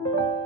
말씀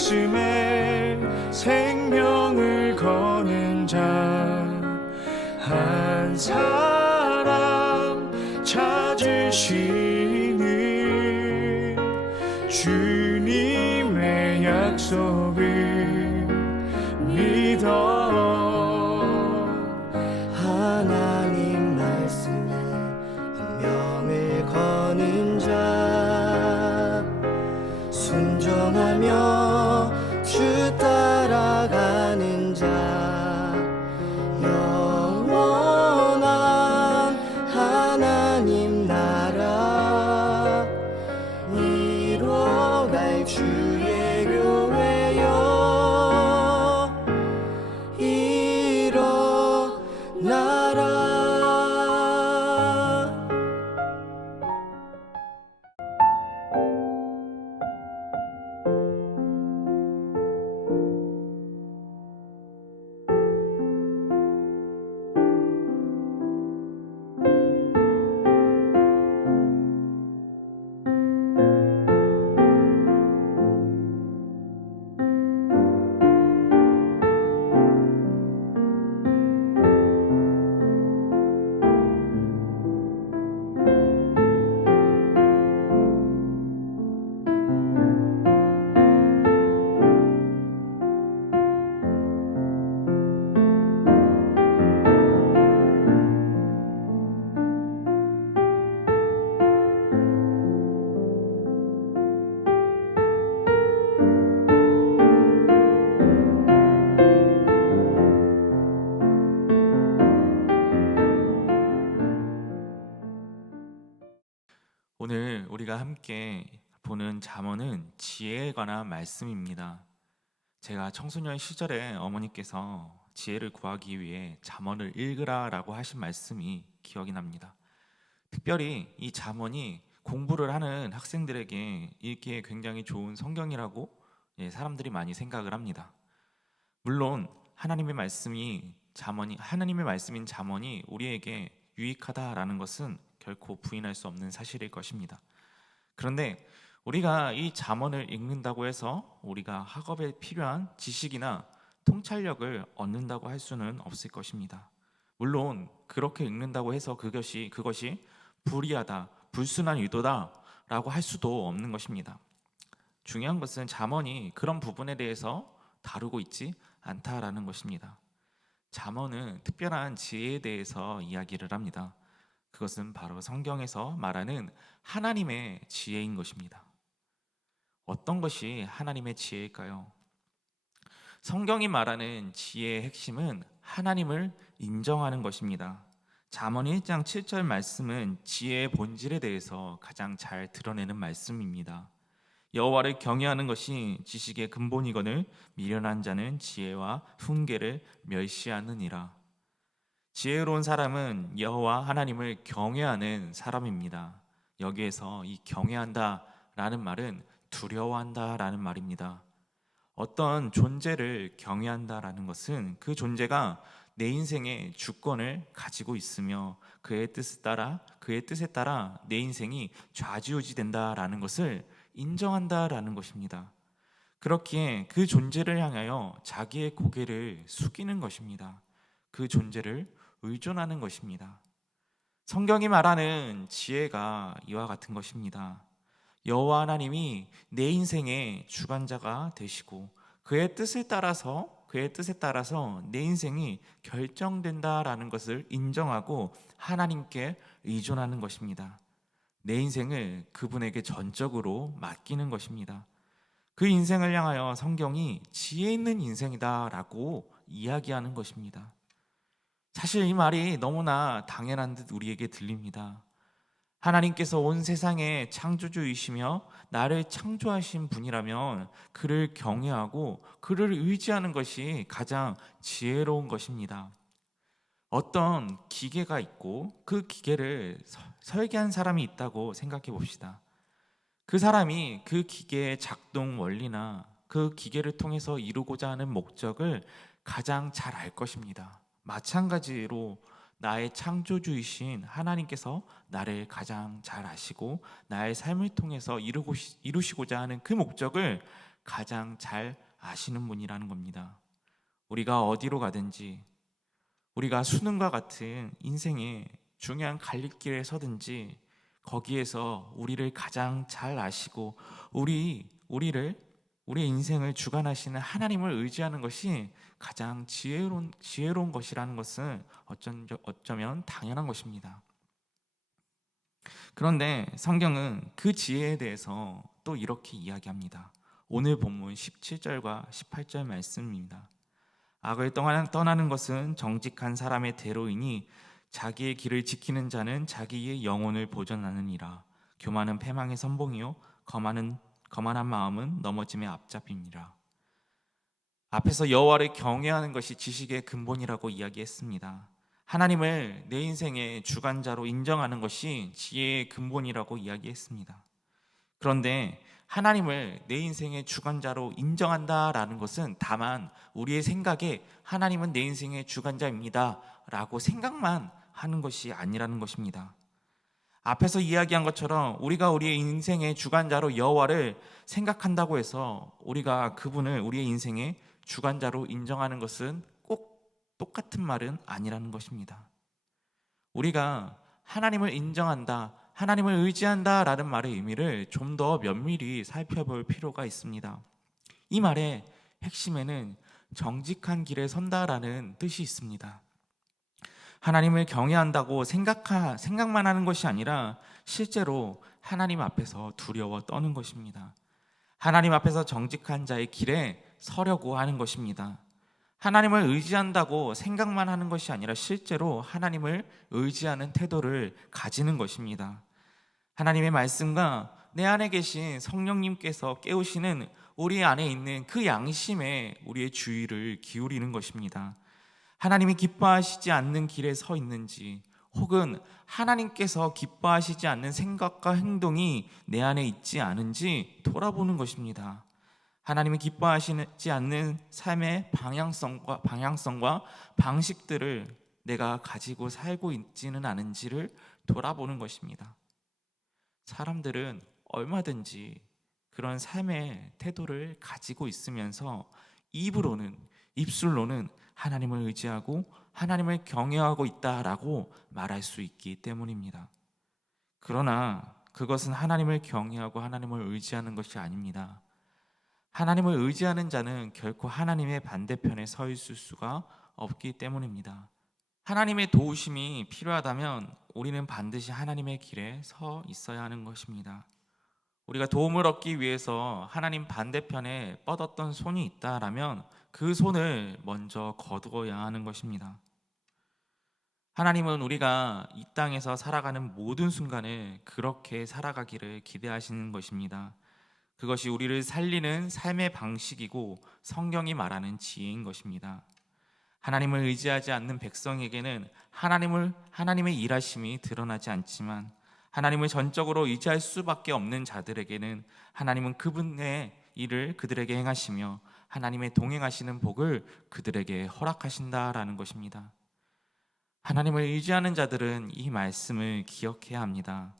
말씀에 함께 보는 잠언은 지혜에 관한 말씀입니다. 제가 청소년 시절에 어머니께서 지혜를 구하기 위해 잠언을 읽으라라고 하신 말씀이 기억이 납니다. 특별히 이 잠언이 공부를 하는 학생들에게 읽기에 굉장히 좋은 성경이라고 예, 사람들이 많이 생각을 합니다. 물론 하나님의 말씀이 잠언이 하나님의 말씀인 잠언이 우리에게 유익하다라는 것은 결코 부인할 수 없는 사실일 것입니다. 그런데 우리가 이 잠언을 읽는다고 해서 우리가 학업에 필요한 지식이나 통찰력을 얻는다고 할 수는 없을 것입니다. 물론 그렇게 읽는다고 해서 그것이 그것이 불의하다, 불순한 의도다라고 할 수도 없는 것입니다. 중요한 것은 잠언이 그런 부분에 대해서 다루고 있지 않다라는 것입니다. 잠언은 특별한 지혜에 대해서 이야기를 합니다. 그것은 바로 성경에서 말하는 하나님의 지혜인 것입니다. 어떤 것이 하나님의 지혜일까요? 성경이 말하는 지혜의 핵심은 하나님을 인정하는 것입니다. 잠언 1장 7절 말씀은 지혜의 본질에 대해서 가장 잘 드러내는 말씀입니다. 여호와를 경외하는 것이 지식의 근본이거늘 미련한 자는 지혜와 훈계를 멸시하느니라. 지혜로운 사람은 여호와 하나님을 경외하는 사람입니다. 여기에서 이 경외한다라는 말은 두려워한다라는 말입니다. 어떤 존재를 경외한다라는 것은 그 존재가 내 인생의 주권을 가지고 있으며 그의 뜻에 따라 그의 뜻에 따라 내 인생이 좌지우지 된다라는 것을 인정한다라는 것입니다. 그렇기에 그 존재를 향하여 자기의 고개를 숙이는 것입니다. 그 존재를 의존하는 것입니다. 성경이 말하는 지혜가 이와 같은 것입니다. 여호와 하나님이 내 인생의 주관자가 되시고 그의 뜻에 따라서 그의 뜻에 따라서 내 인생이 결정된다라는 것을 인정하고 하나님께 의존하는 것입니다. 내 인생을 그분에게 전적으로 맡기는 것입니다. 그 인생을 향하여 성경이 지혜 있는 인생이다라고 이야기하는 것입니다. 사실 이 말이 너무나 당연한 듯 우리에게 들립니다. 하나님께서 온 세상의 창조주이시며 나를 창조하신 분이라면 그를 경외하고 그를 의지하는 것이 가장 지혜로운 것입니다. 어떤 기계가 있고 그 기계를 서- 설계한 사람이 있다고 생각해 봅시다. 그 사람이 그 기계의 작동 원리나 그 기계를 통해서 이루고자 하는 목적을 가장 잘 알 것입니다. 마찬가지로 나의 창조주이신 하나님께서 나를 가장 잘 아시고 나의 삶을 통해서 이루고, 이루시고자 하는 그 목적을 가장 잘 아시는 분이라는 겁니다. 우리가 어디로 가든지 우리가 수능과 같은 인생의 중요한 갈림길에 서든지 거기에서 우리를 가장 잘 아시고 우리 우리를 우리의 인생을 주관하시는 하나님을 의지하는 것이 가장 지혜로운 지혜로운 것이라는 것은 어쩐 어쩌면 당연한 것입니다. 그런데 성경은 그 지혜에 대해서 또 이렇게 이야기합니다. 오늘 본문 17절과 18절 말씀입니다. 악을 떠나는 것은 정직한 사람의 대로이니 자기의 길을 지키는 자는 자기의 영혼을 보존하느니라. 교만은 패망의 선봉이요 거만은 거만한 마음은 넘어짐의 앞잡이니라. 앞에서 여호와를 경외하는 것이 지식의 근본이라고 이야기했습니다. 하나님을 내 인생의 주관자로 인정하는 것이 지혜의 근본이라고 이야기했습니다. 그런데 하나님을 내 인생의 주관자로 인정한다라는 것은 다만 우리의 생각에 하나님은 내 인생의 주관자입니다라고 생각만 하는 것이 아니라는 것입니다. 앞에서 이야기한 것처럼 우리가 우리의 인생의 주관자로 여호와를 생각한다고 해서 우리가 그분을 우리의 인생의 주관자로 인정하는 것은 꼭 똑같은 말은 아니라는 것입니다. 우리가 하나님을 인정한다, 하나님을 의지한다라는 말의 의미를 좀 더 면밀히 살펴볼 필요가 있습니다. 이 말의 핵심에는 정직한 길에 선다라는 뜻이 있습니다. 하나님을 경외한다고 생각하, 생각만 하는 것이 아니라 실제로 하나님 앞에서 두려워 떠는 것입니다. 하나님 앞에서 정직한 자의 길에 서려고 하는 것입니다. 하나님을 의지한다고 생각만 하는 것이 아니라 실제로 하나님을 의지하는 태도를 가지는 것입니다. 하나님의 말씀과 내 안에 계신 성령님께서 깨우시는 우리 안에 있는 그 양심에 우리의 주의를 기울이는 것입니다. 하나님이 기뻐하시지 않는 길에 서 있는지 혹은 하나님께서 기뻐하시지 않는 생각과 행동이 내 안에 있지 않은지 돌아보는 것입니다. 하나님이 기뻐하시지 않는 삶의 방향성과 방향성과 방식들을 내가 가지고 살고 있지는 않은지를 돌아보는 것입니다. 사람들은 얼마든지 그런 삶의 태도를 가지고 있으면서 입으로는 입술로는 하나님을 의지하고 하나님을 경외하고 있다라고 말할 수 있기 때문입니다. 그러나 그것은 하나님을 경외하고 하나님을 의지하는 것이 아닙니다. 하나님을 의지하는 자는 결코 하나님의 반대편에 서 있을 수가 없기 때문입니다. 하나님의 도우심이 필요하다면 우리는 반드시 하나님의 길에 서 있어야 하는 것입니다. 우리가 도움을 얻기 위해서 하나님 반대편에 뻗었던 손이 있다라면 그 손을 먼저 거두어야 하는 것입니다. 하나님은 우리가 이 땅에서 살아가는 모든 순간을 그렇게 살아가기를 기대하시는 것입니다. 그것이 우리를 살리는 삶의 방식이고 성경이 말하는 지혜인 것입니다. 하나님을 의지하지 않는 백성에게는 하나님을 하나님의 일하심이 드러나지 않지만 하나님을 전적으로 의지할 수밖에 없는 자들에게는 하나님은 그분의 일을 그들에게 행하시며 하나님의 동행하시는 복을 그들에게 허락하신다라는 것입니다. 하나님을 의지하는 자들은 이 말씀을 기억해야 합니다.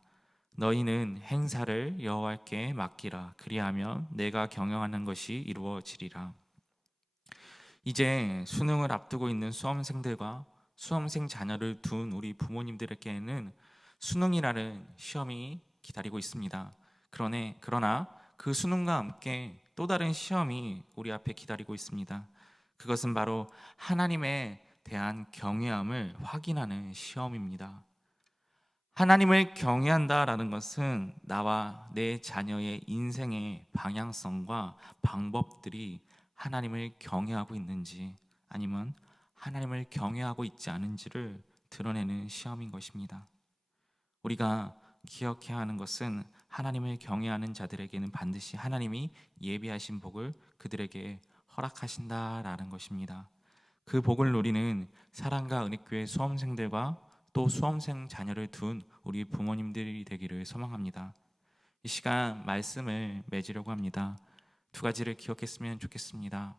너희는 행사를 여호와께 맡기라 그리하면 내가 경영하는 것이 이루어지리라. 이제 수능을 앞두고 있는 수험생들과 수험생 자녀를 둔 우리 부모님들에게는 수능이라는 시험이 기다리고 있습니다. 그러네 그러나 그 수능과 함께 또 다른 시험이 우리 앞에 기다리고 있습니다. 그것은 바로 하나님에 대한 경외함을 확인하는 시험입니다. 하나님을 경외한다라는 것은 나와 내 자녀의 인생의 방향성과 방법들이 하나님을 경외하고 있는지 아니면 하나님을 경외하고 있지 않은지를 드러내는 시험인 것입니다. 우리가 기억해야 하는 것은 하나님을 경외하는 자들에게는 반드시 하나님이 예비하신 복을 그들에게 허락하신다라는 것입니다. 그 복을 누리는 사랑과 은혜교회 수험생들과 또 수험생 자녀를 둔 우리 부모님들이 되기를 소망합니다. 이 시간 말씀을 맺으려고 합니다. 두 가지를 기억했으면 좋겠습니다.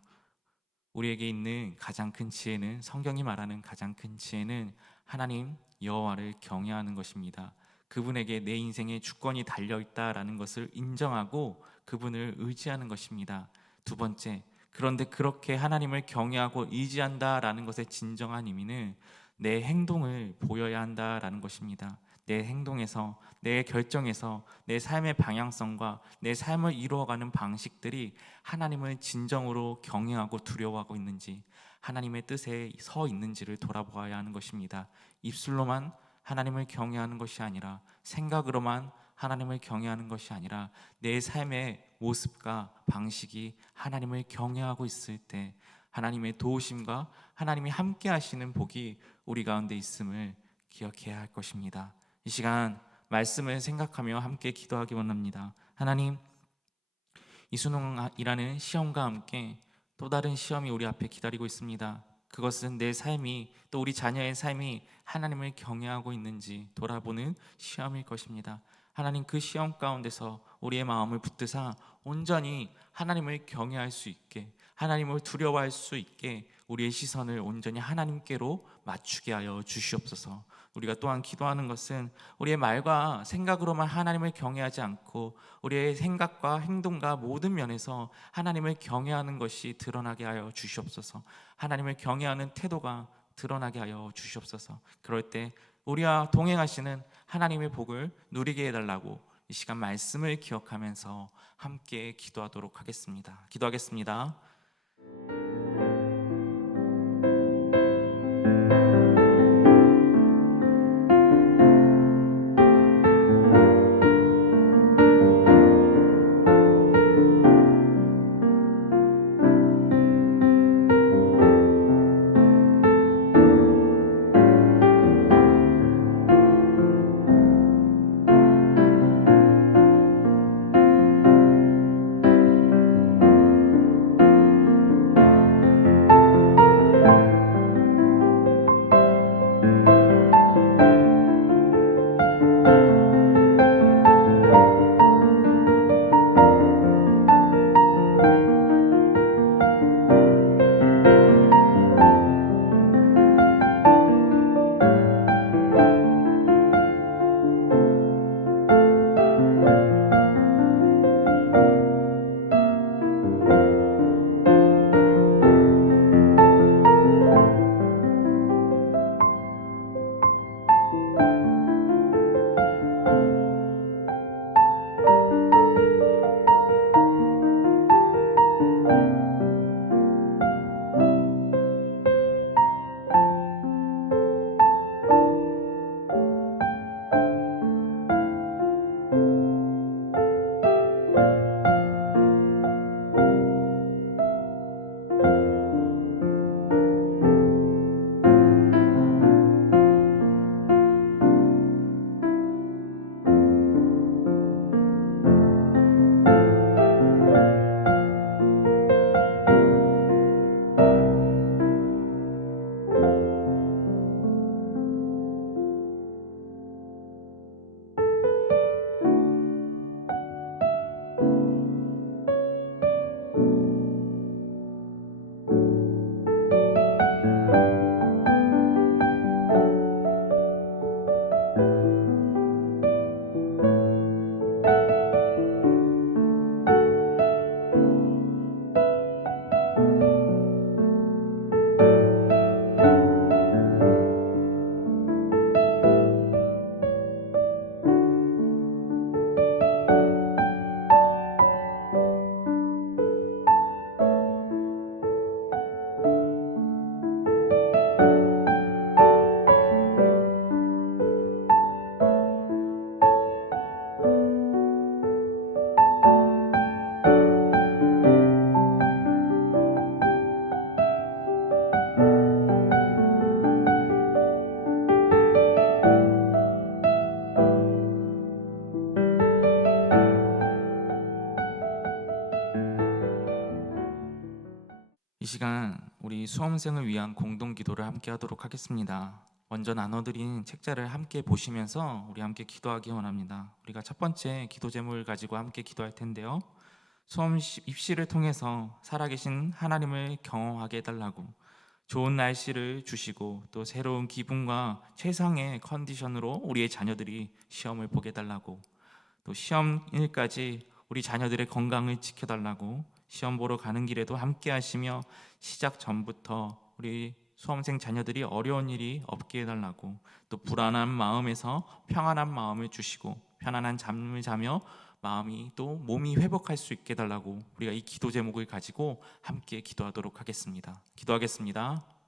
우리에게 있는 가장 큰 지혜는 성경이 말하는 가장 큰 지혜는 하나님 여호와를 경외하는 것입니다. 그분에게 내 인생의 주권이 달려 있다라는 것을 인정하고 그분을 의지하는 것입니다. 두 번째, 그런데 그렇게 하나님을 경외하고 의지한다라는 것의 진정한 의미는 내 행동을 보여야 한다라는 것입니다. 내 행동에서 내 결정에서 내 삶의 방향성과 내 삶을 이루어가는 방식들이 하나님을 진정으로 경외하고 두려워하고 있는지 하나님의 뜻에 서 있는지를 돌아보아야 하는 것입니다. 입술로만 하나님을 경외하는 것이 아니라 생각으로만 하나님을 경외하는 것이 아니라 내 삶의 모습과 방식이 하나님을 경외하고 있을 때 하나님의 도우심과 하나님이 함께 하시는 복이 우리 가운데 있음을 기억해야 할 것입니다. 이 시간 말씀을 생각하며 함께 기도하기 원합니다. 하나님, 이 수능이라는 시험과 함께 또 다른 시험이 우리 앞에 기다리고 있습니다. 그것은 내 삶이 또 우리 자녀의 삶이 하나님을 경외하고 있는지 돌아보는 시험일 것입니다. 하나님 그 시험 가운데서 우리의 마음을 붙드사 온전히 하나님을 경외할 수 있게 하나님을 두려워할 수 있게 우리의 시선을 온전히 하나님께로 맞추게 하여 주시옵소서. 우리가 또한 기도하는 것은 우리의 말과 생각으로만 하나님을 경외하지 않고 우리의 생각과 행동과 모든 면에서 하나님을 경외하는 것이 드러나게 하여 주시옵소서. 하나님을 경외하는 태도가 드러나게 하여 주시옵소서. 그럴 때 우리와 동행하시는 하나님의 복을 누리게 해달라고 이 시간 말씀을 기억하면서 함께 기도하도록 하겠습니다. 기도하겠습니다. 수험생을 위한 공동 기도를 함께 하도록 하겠습니다. 먼저 나눠드린 책자를 함께 보시면서 우리 함께 기도하기 원합니다. 우리가 첫 번째 기도 제목을 가지고 함께 기도할 텐데요. 수험 시- 입시를 통해서 살아계신 하나님을 경험하게 해달라고 좋은 날씨를 주시고 또 새로운 기분과 최상의 컨디션으로 우리의 자녀들이 시험을 보게 해달라고 또 시험일까지 우리 자녀들의 건강을 지켜달라고 시험 보러 가는 길에도 함께 하시며 시작 전부터 우리 수험생 자녀들이 어려운 일이 없게 해달라고 또 불안한 마음에서 평안한 마음을 주시고 편안한 잠을 자며 마음이 또 몸이 회복할 수 있게 해달라고 우리가 이 기도 제목을 가지고 함께 기도하도록 하겠습니다. 기도하겠습니다.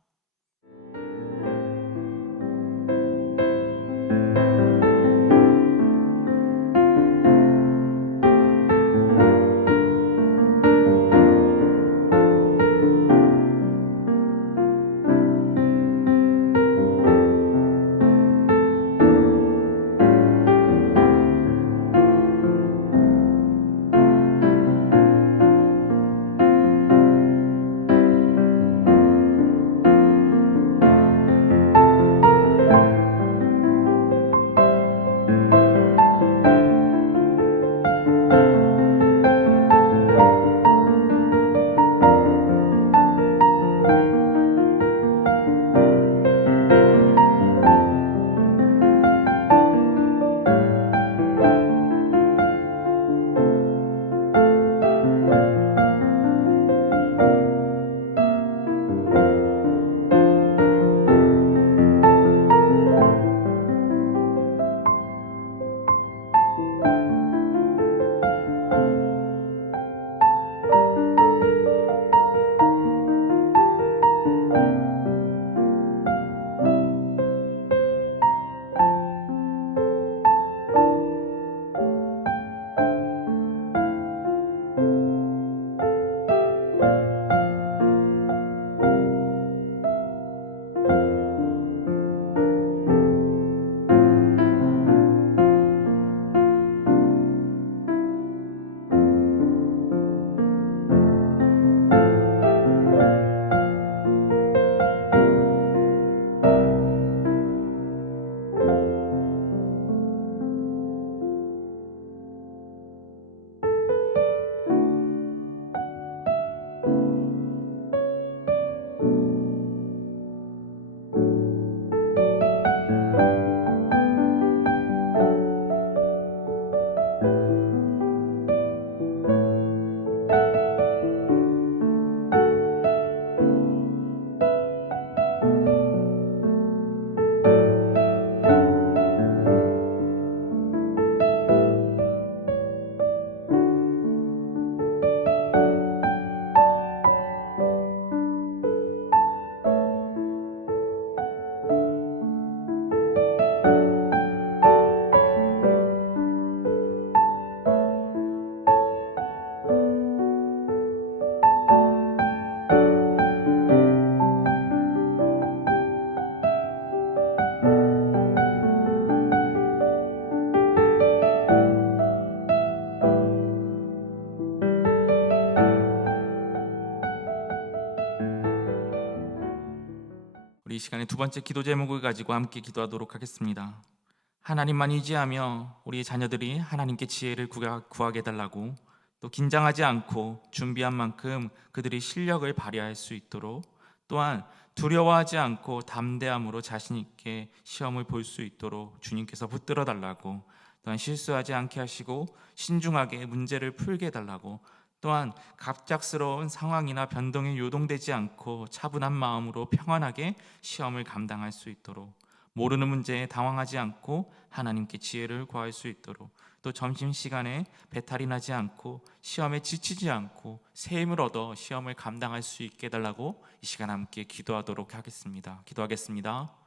번째 기도 제목을 가지고 함께 기도하도록 하겠습니다. 하나님만 의지하며 우리의 자녀들이 하나님께 지혜를 구하- 구하게 해달라고 또 긴장하지 않고 준비한 만큼 그들이 실력을 발휘할 수 있도록 또한 두려워하지 않고 담대함으로 자신 있게 시험을 볼 수 있도록 주님께서 붙들어 달라고 또한 실수하지 않게 하시고 신중하게 문제를 풀게 해달라고 또한 갑작스러운 상황이나 변동에 요동되지 않고 차분한 마음으로 평안하게 시험을 감당할 수 있도록 모르는 문제에 당황하지 않고 하나님께 지혜를 구할 수 있도록 또 점심 시간에 배탈이 나지 않고 시험에 지치지 않고 새 힘을 얻어 시험을 감당할 수 있게 해달라고 이 시간 함께 기도하도록 하겠습니다. 기도하겠습니다.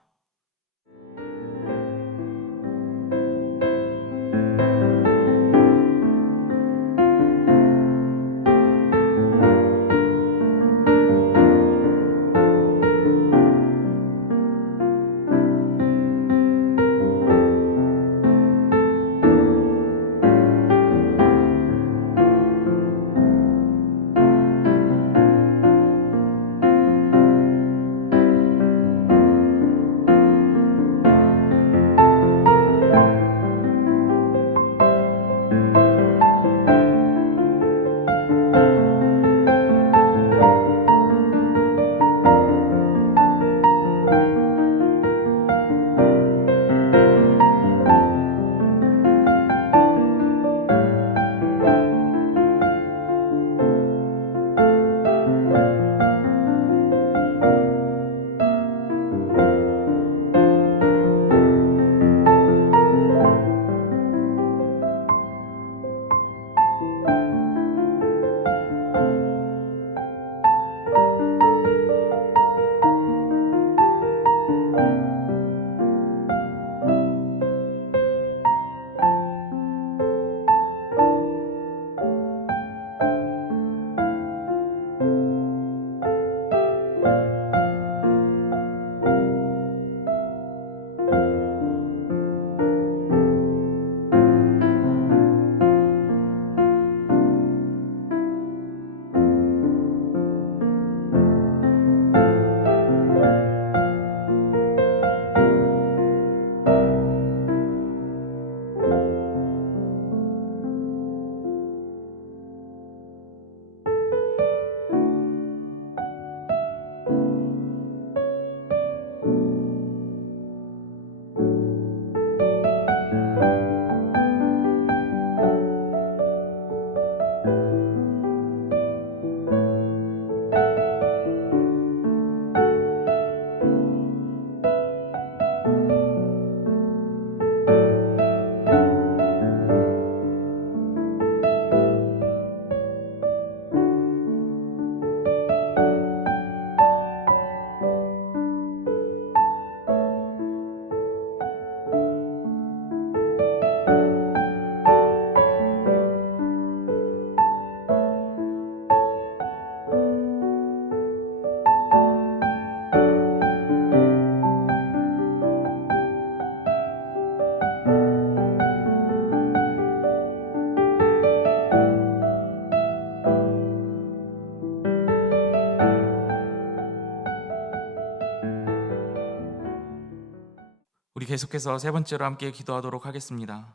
계속해서 세 번째로 함께 기도하도록 하겠습니다.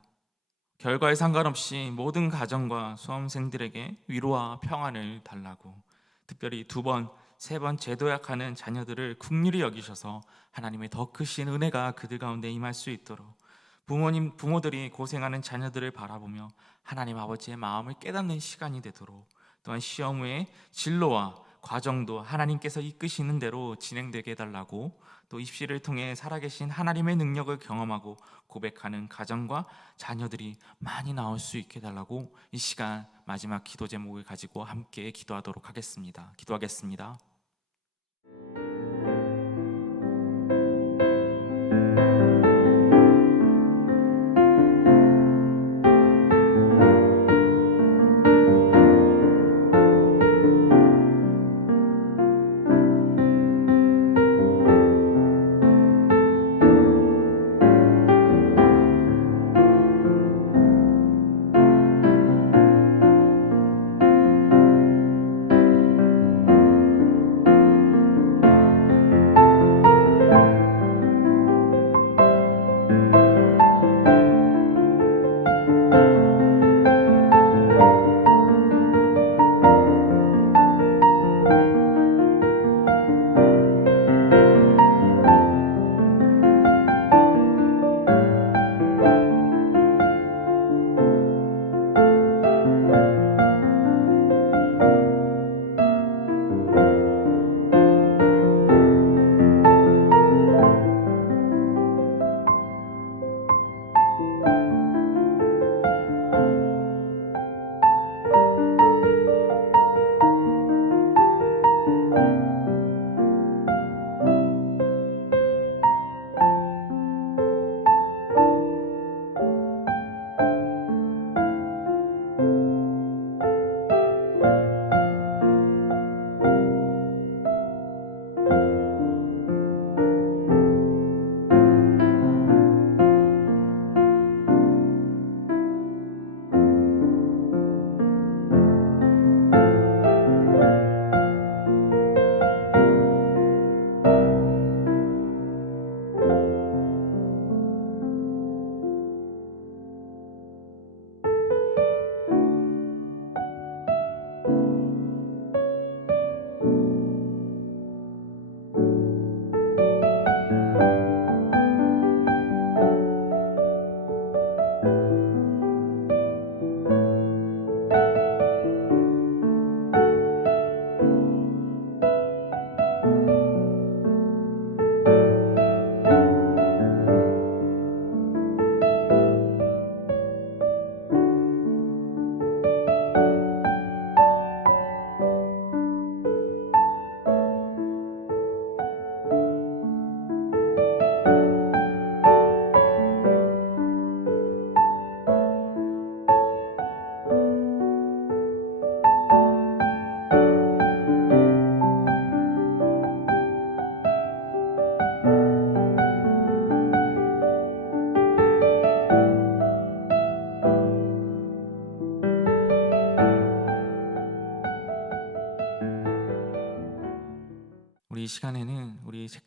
결과에 상관없이 모든 가정과 수험생들에게 위로와 평안을 달라고 특별히 두 번, 세번 재도약하는 자녀들을 국률이 여기셔서 하나님의 더 크신 은혜가 그들 가운데 임할 수 있도록 부모님 부모들이 고생하는 자녀들을 바라보며 하나님 아버지의 마음을 깨닫는 시간이 되도록 또한 시험 후에 진로와 과정도 하나님께서 이끄시는 대로 진행되게 해달라고 또 입시를 통해 살아계신 하나님의 능력을 경험하고 고백하는 가정과 자녀들이 많이 나올 수 있게 해달라고 이 시간 마지막 기도 제목을 가지고 함께 기도하도록 하겠습니다. 기도하겠습니다.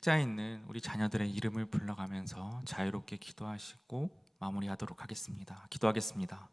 책자에 있는 우리 자녀들의 이름을 불러가면서 자유롭게 기도하시고 마무리하도록 하겠습니다. 기도하겠습니다.